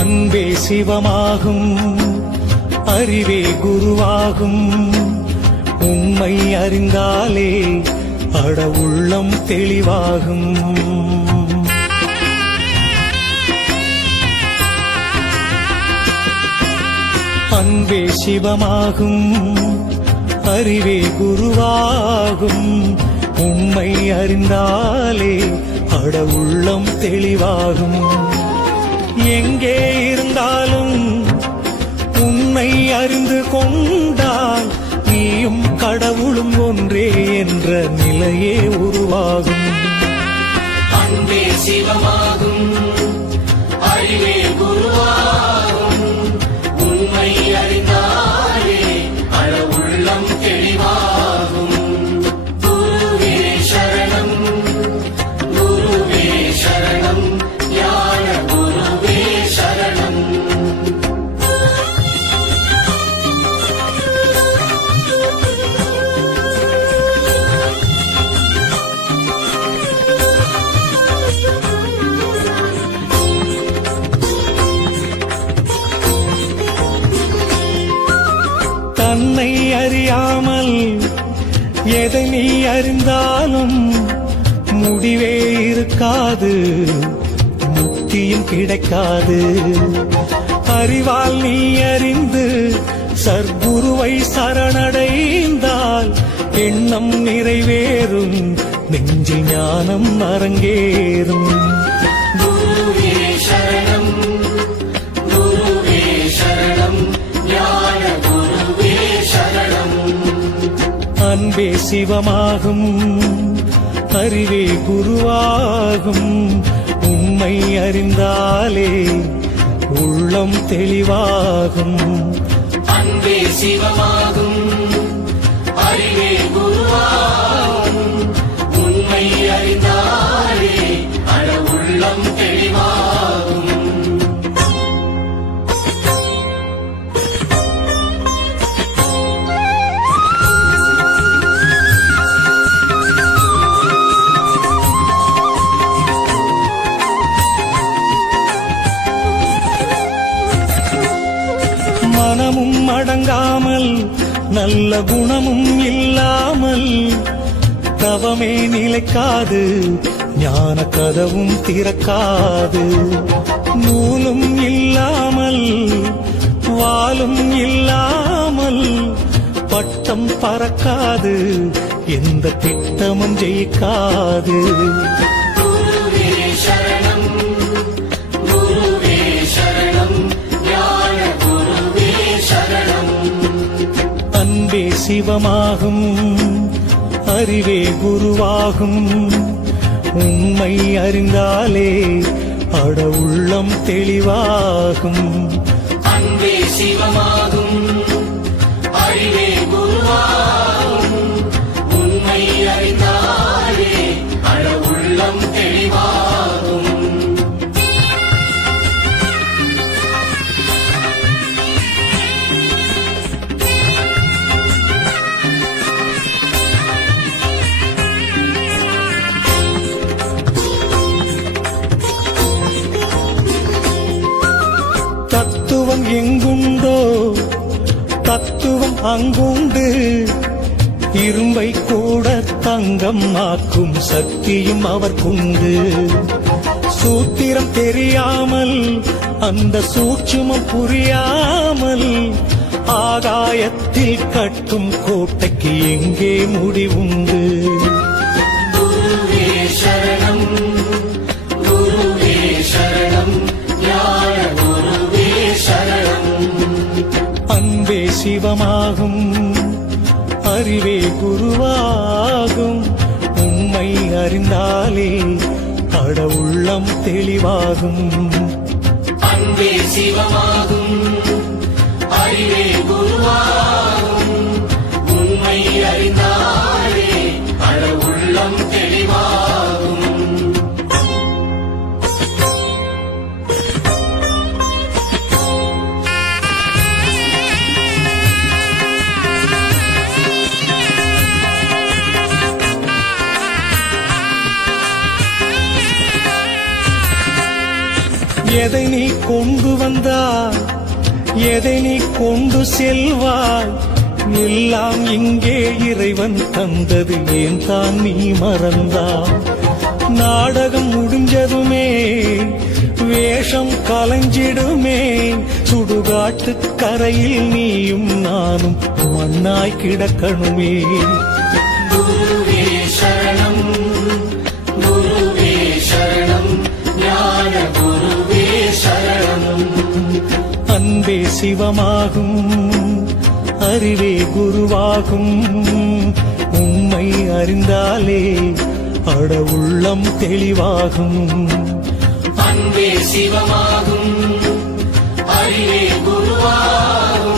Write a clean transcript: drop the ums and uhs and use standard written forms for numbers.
அன்பே சிவமாகும், அறிவே குருவாகும். உம்மை அறிந்தாலே அட உள்ளம் தெளிவாகும். அன்பே சிவமாகும், அறிவே குருவாகும். உம்மை அறிந்தாலே அட உள்ளம் தெளிவாகும். எங்கே இருந்தாலும் உன்னை அறிந்து கொண்டால் நீயும் கடவுளும் ஒன்றே என்ற நிலையே உருவாகும். அன்பே சிவமாகும், அறிவே குருவாகும். உண்மை அறிந்தாலே அழ உள்ளம் தெளிவாகும். குருவே சரணம், குருவே சரணம், ஞான குருவே சரணம். தன்னை அறியாமல் எதை நீ அறிந்தாலும் முடிவே இருக்காது, முக்தியும் கிடைக்காது. அறிவால் நீ அறிந்து சர்க்குருவை சரணடைந்தால் எண்ணம் நிறைவேறும், நெஞ்சில் ஞானம் அரங்கேறும். குருவே சரணம், குருவே சரணம், ஞான குருவே சரணம். அன்பே சிவமாகும், அறிவே குருவாகும். உம்மை அறிந்தாலே உள்ளம் தெளிவாகும். அன்பே சிவமாகும், அறிவே குருவாகும். உண்மை அறிந்தாலே அழ உள்ளம் தெளிவாகும். மனமும் அடங்காமல் நல்ல குணமும் இல்லாமல் தவமே நிலைக்காது, ஞான கதவும் திறக்காது. நூலும் இல்லாமல் வாலும் இல்லாமல் பட்டம் பறக்காது, எந்த திட்டமும் ஜெயிக்காது. குருவே சரணம், குருவே சரணம், ஞான குருவே சரணம். அன்பே சிவமாகும், அறிவே குருவாகும். உம்மை அறிந்தாலே அட உள்ளம் தெளிவாகும். அன்பே சிவமாகும், அறிவே குருவாகும். உண்மை அறிந்தாலே அழ உள்ளம் தெளிவாகும். தத்துவம் எங்குண்டோ தத்துவம் அங்குண்டு, இரும்பை கூட தங்கம் ஆக்கும் சக்தியும் அவர்க்குண்டு. சூத்திரம் தெரியாமல் அந்த சூட்சுமம் புரியாமல் ஆகாயத்தில் கட்டும் கோட்டைக்கு எங்கே முடிவுண்டு. குருவே சரணம், குருவே சரணம், ஞான குருவே சரணம். அன்பே சிவமாகும், அறிவே குருவாகும். உம்மை அறிந்தாலே அட உள்ளம் தெளிவாகும். அன்பே சிவமாகும், அறிவே குருவாகும். உண்மை அறிந்தாலே அழ உள்ளம் தெளிவாகும். எதை நீ கொண்டு வந்தாய், எதை நீ கொண்டு செல்வாய், எல்லாம் இங்கே இறைவன் தந்தது, ஏன் தான் நீ மறந்தாய்? நாடகம் முடிஞ்சதுமே வேஷம் கலைஞ்சிடுமே, சுடுகாட்டு கரையில் நீயும் நானும் மண்ணாய் கிடக்கணுமே. குருவே சரணம், குருவே சரணம், ஞான குருவே சரணம். அன்பே சிவமாகும், அறிவே குருவாகும், உண்மை அறிந்தாலே அட உள்ளம் தெளிவாகும். அன்பே சிவமாகும், அறிவே குருவாகும்,